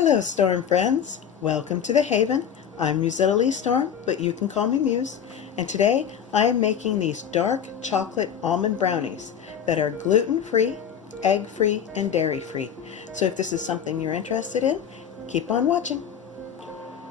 Hello Storm friends, welcome to the Haven. I'm Mussetta Lee Storm, but you can call me Muse, and today I am making these dark chocolate almond brownies that are gluten-free, egg-free, and dairy-free. So if this is something you're interested in, keep on watching.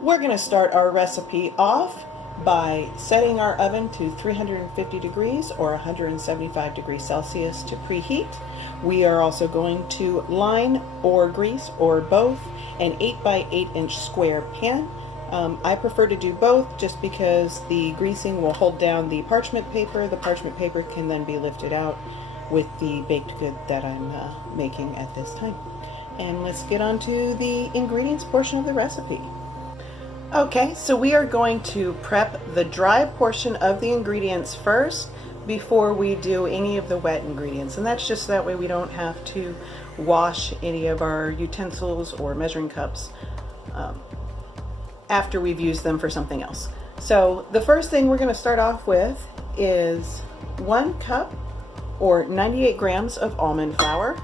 We're going to start our recipe off by setting our oven to 350 degrees or 175 degrees Celsius to preheat. We are also going to line or grease or both an 8 by 8 inch square pan. I prefer to do both just because the greasing will hold down the parchment paper. The parchment paper can then be lifted out with the baked good that I'm making at this time. And let's get on to the ingredients portion of the recipe. Okay, so we are going to prep the dry portion of the ingredients first before we do any of the wet ingredients, and that's just that way we don't have to wash any of our utensils or measuring cups after we've used them for something else. So the first thing we're going to start off with is 1 cup or 98 grams of almond flour,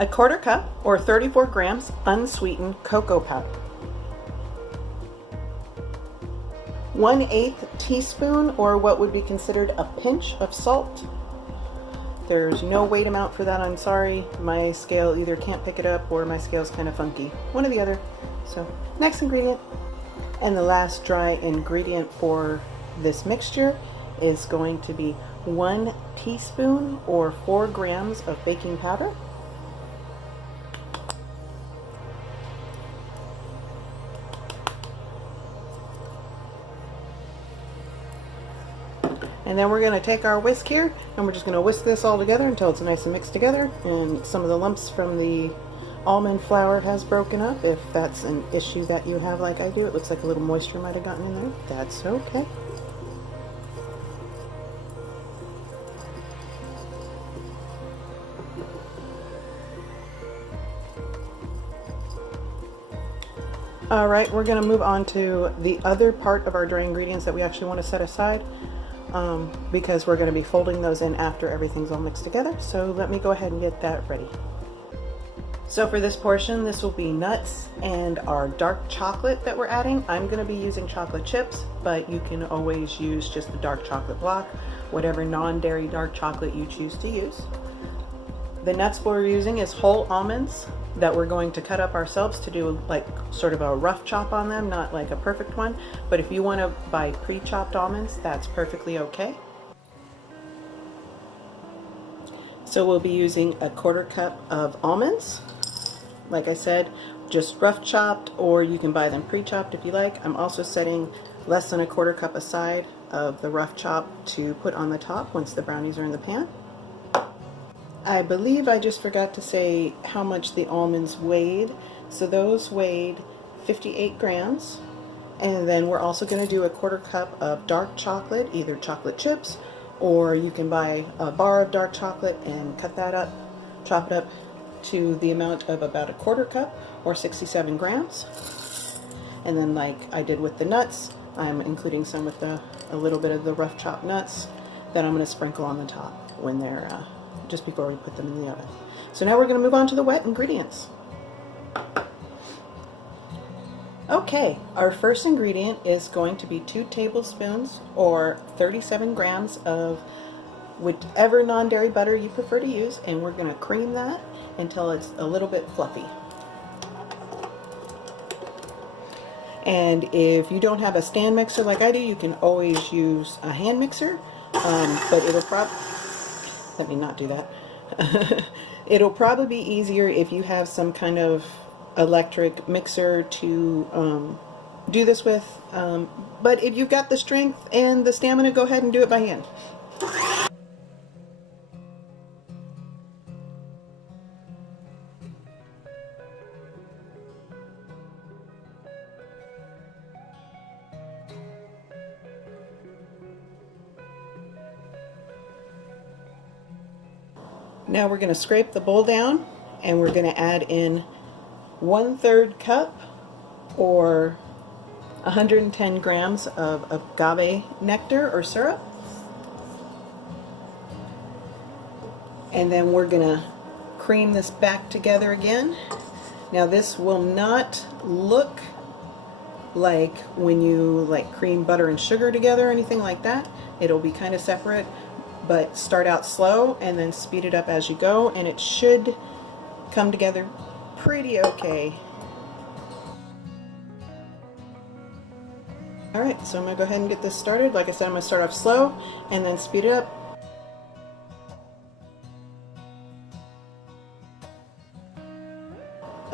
a 1/4 cup or 34 grams unsweetened cocoa powder, 1/8 teaspoon or what would be considered a pinch of salt. There's no weight amount for that, I'm sorry. My scale either can't pick it up or my scale's kind of funky. One or the other. So next ingredient, and the last dry ingredient for this mixture is going to be 1 teaspoon or 4 grams of baking powder, and then we're going to take our whisk here and we're just going to whisk this all together until it's nice and mixed together and some of the lumps from the almond flour has broken up. If that's an issue that you have like I do, it looks like a little moisture might have gotten in there. That's okay. Alright, we're going to move on to the other part of our dry ingredients that we actually want to set aside. Because we're going to be folding those in after everything's all mixed together. So let me go ahead and get that ready. So for this portion, this will be nuts and our dark chocolate that we're adding. I'm going to be using chocolate chips, but you can always use just the dark chocolate block, whatever non-dairy dark chocolate you choose to use. The nuts we're using is whole almonds that we're going to cut up ourselves to do like sort of a rough chop on them, not like a perfect one, but if you want to buy pre-chopped almonds, that's perfectly okay. So we'll be using a 1/4 cup of almonds. Like I said, just rough chopped, or you can buy them pre-chopped if you like. I'm also setting less than a 1/4 cup aside of the rough chop to put on the top once the brownies are in the pan. I believe I just forgot to say how much the almonds weighed. So those weighed 58 grams. And then we're also going to do a 1/4 cup of dark chocolate, either chocolate chips, or you can buy a bar of dark chocolate and cut that up, chop it up to the amount of about a 1/4 cup or 67 grams. And then like I did with the nuts, I'm including some with a little bit of the rough chopped nuts that I'm going to sprinkle on the top when they're just before we put them in the oven. So now we're going to move on to the wet ingredients. Okay, our first ingredient is going to be 2 tablespoons or 37 grams of whichever non-dairy butter you prefer to use, and we're going to cream that until it's a little bit fluffy. And if you don't have a stand mixer like I do, you can always use a hand mixer, but it'll probably, let me not do that. It'll probably be easier if you have some kind of electric mixer to do this with, but if you've got the strength and the stamina, go ahead and do it by hand. Now we're going to scrape the bowl down and we're going to add in 1/3 cup or 110 grams of agave nectar or syrup. And then we're going to cream this back together again Now this will not look like when you like cream, butter, and sugar together or anything like that. It'll be kind of separate, but start out slow and then speed it up as you go, and it should come together pretty okay. Alright, so I'm going to go ahead and get this started. Like I said, I'm going to start off slow and then speed it up.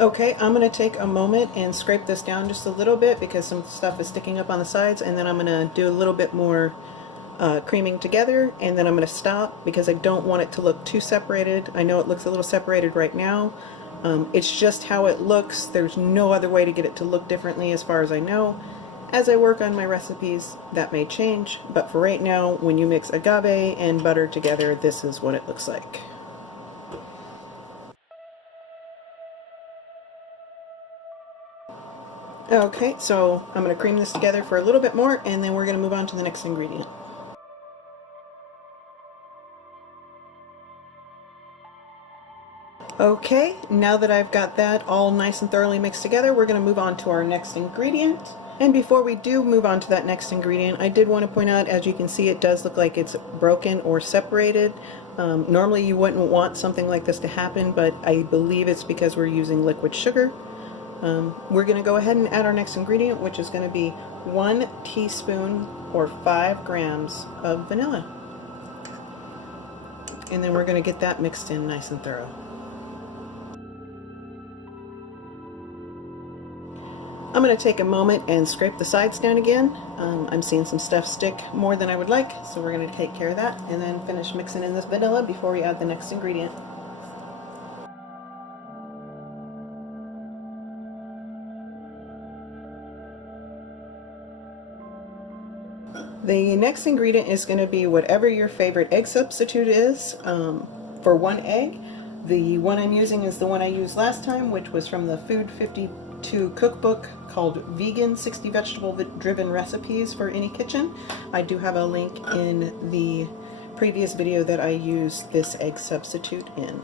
Okay, I'm going to take a moment and scrape this down just a little bit because some stuff is sticking up on the sides, and then I'm going to do a little bit more creaming together, and then I'm going to stop because I don't want it to look too separated. I know it looks a little separated right now. It's just how it looks. There's no other way to get it to look differently as far as I know. As I work on my recipes, that may change, but for right now, when you mix agave and butter together, this is what it looks like. Okay, so I'm going to cream this together for a little bit more, and then we're going to move on to the next ingredient. Okay, now that I've got that all nice and thoroughly mixed together, we're going to move on to our next ingredient. And before we do move on to that next ingredient, I did want to point out, as you can see, it does look like it's broken or separated. Normally you wouldn't want something like this to happen, but I believe it's because we're using liquid sugar. We're going to go ahead and add our next ingredient, which is going to be 1 teaspoon or 5 grams of vanilla. And then we're going to get that mixed in nice and thorough. I'm going to take a moment and scrape the sides down again. I'm seeing some stuff stick more than I would like, so we're going to take care of that and then finish mixing in this vanilla before we add the next ingredient. The next ingredient is going to be whatever your favorite egg substitute is for 1 egg. The one I'm using is the one I used last time, which was from the Food 52 cookbook called Vegan 60 Vegetable Driven Recipes for Any Kitchen. I do have a link in the previous video that I used this egg substitute in.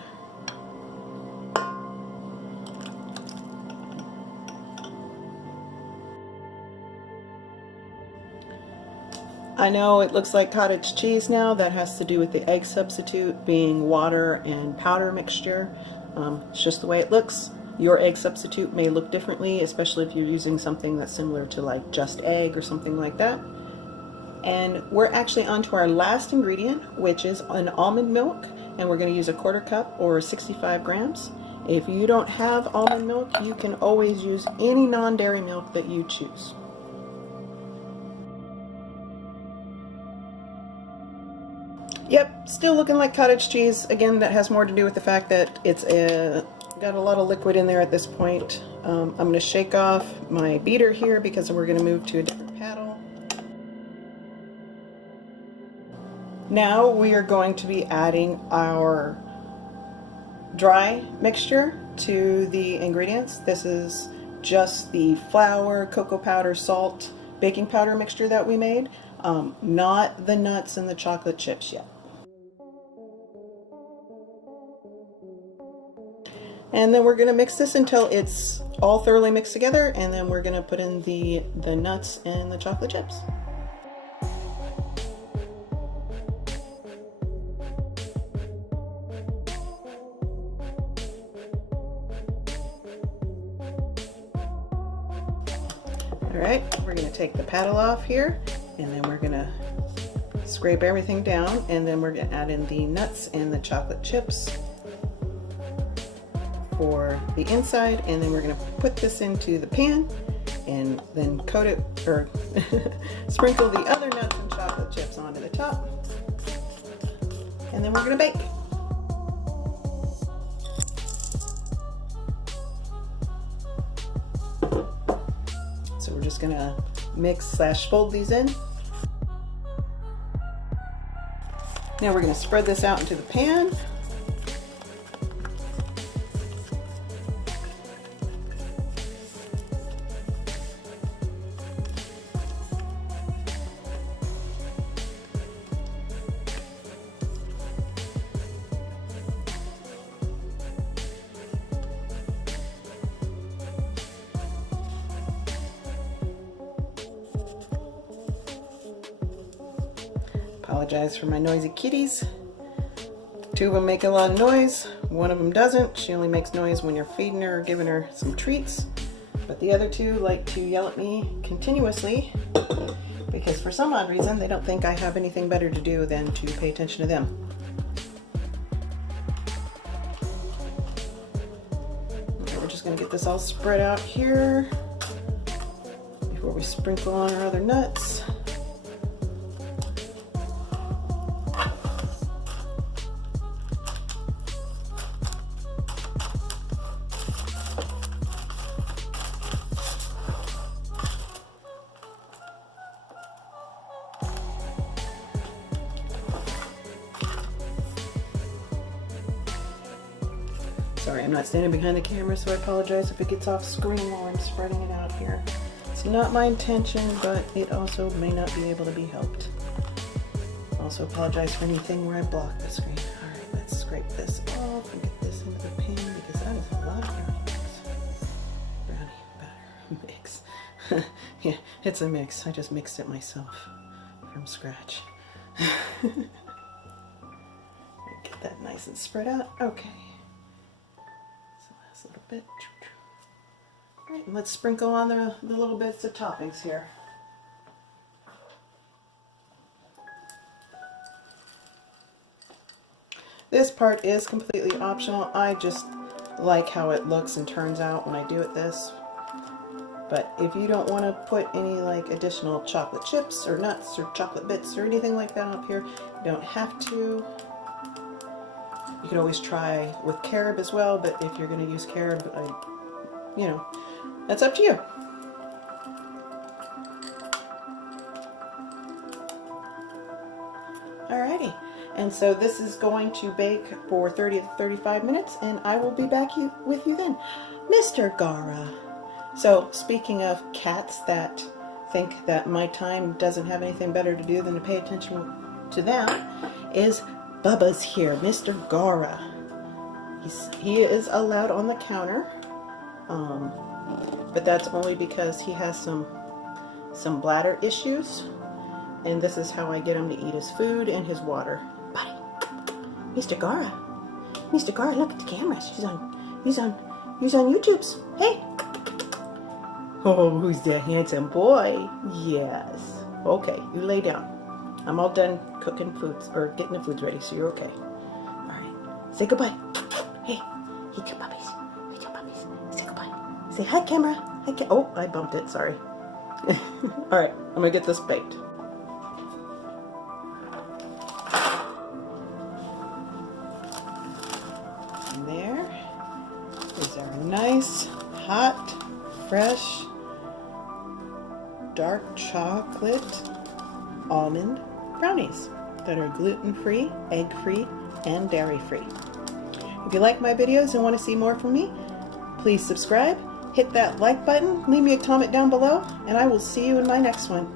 I know it looks like cottage cheese now. That has to do with the egg substitute being water and powder mixture. It's just the way it looks. Your egg substitute may look differently, especially if you're using something that's similar to like Just Egg or something like that. And we're actually on to our last ingredient, which is an almond milk, and we're going to use 1/4 cup or 65 grams. If you don't have almond milk, you can always use any non-dairy milk that you choose. Yep, still looking like cottage cheese. Again, that has more to do with the fact that it's got a lot of liquid in there at this point. I'm going to shake off my beater here because we're going to move to a different paddle. Now we are going to be adding our dry mixture to the ingredients. This is just the flour, cocoa powder, salt, baking powder mixture that we made, not the nuts and the chocolate chips yet. And then we're going to mix this until it's all thoroughly mixed together, and then we're going to put in the nuts and the chocolate chips. Alright, we're going to take the paddle off here, and then we're going to scrape everything down, and then we're going to add in the nuts and the chocolate chips for the inside, and then we're going to put this into the pan and then coat it, or sprinkle the other nuts and chocolate chips onto the top, and then we're going to bake. So we're just going to mix/fold these in. Now we're going to spread this out into the pan. Apologize for my noisy kitties. Two of them make a lot of noise. One of them doesn't. She only makes noise when you're feeding her or giving her some treats. But the other two like to yell at me continuously because for some odd reason they don't think I have anything better to do than to pay attention to them. Okay, we're just going to get this all spread out here before we sprinkle on our other nuts. Sorry, I'm not standing behind the camera, so I apologize if it gets off screen while I'm spreading it out here. It's not my intention, but it also may not be able to be helped. Also apologize for anything where I block the screen. Alright, let's scrape this off and get this into the pan because that is a lot of brownie mix. Brownie batter mix. Yeah, it's a mix. I just mixed it myself from scratch. Get that nice and spread out. Okay. A little bit. All right, and let's sprinkle on the little bits of toppings here. This part is completely optional. I just like how it looks and turns out when I do it this. But if you don't want to put any like additional chocolate chips or nuts or chocolate bits or anything like that up here, you don't have to. You can always try with carob as well, but if you're going to use carob, you know, that's up to you. Alrighty, and so this is going to bake for 30 to 35 minutes, and I will be back with you then. Mr. Gara. So, speaking of cats that think that my time doesn't have anything better to do than to pay attention to them, is Bubba's here, Mr. Gara. He is allowed on the counter, but that's only because he has some bladder issues, and this is how I get him to eat his food and his water. Buddy, Mr. Gara, look at the camera. He's on YouTube's. Hey, oh, who's that handsome boy? Yes. Okay, you lay down. I'm all done cooking foods, or getting the foods ready, so you're okay. Alright, say goodbye. Hey good puppies. Say goodbye. Say hi, camera. Oh, I bumped it, sorry. Alright, I'm gonna get this baked. And there is our nice, hot, fresh, dark chocolate almond brownies that are gluten-free, egg-free, and dairy-free. If you like my videos and want to see more from me, please subscribe, hit that like button, leave me a comment down below, and I will see you in my next one.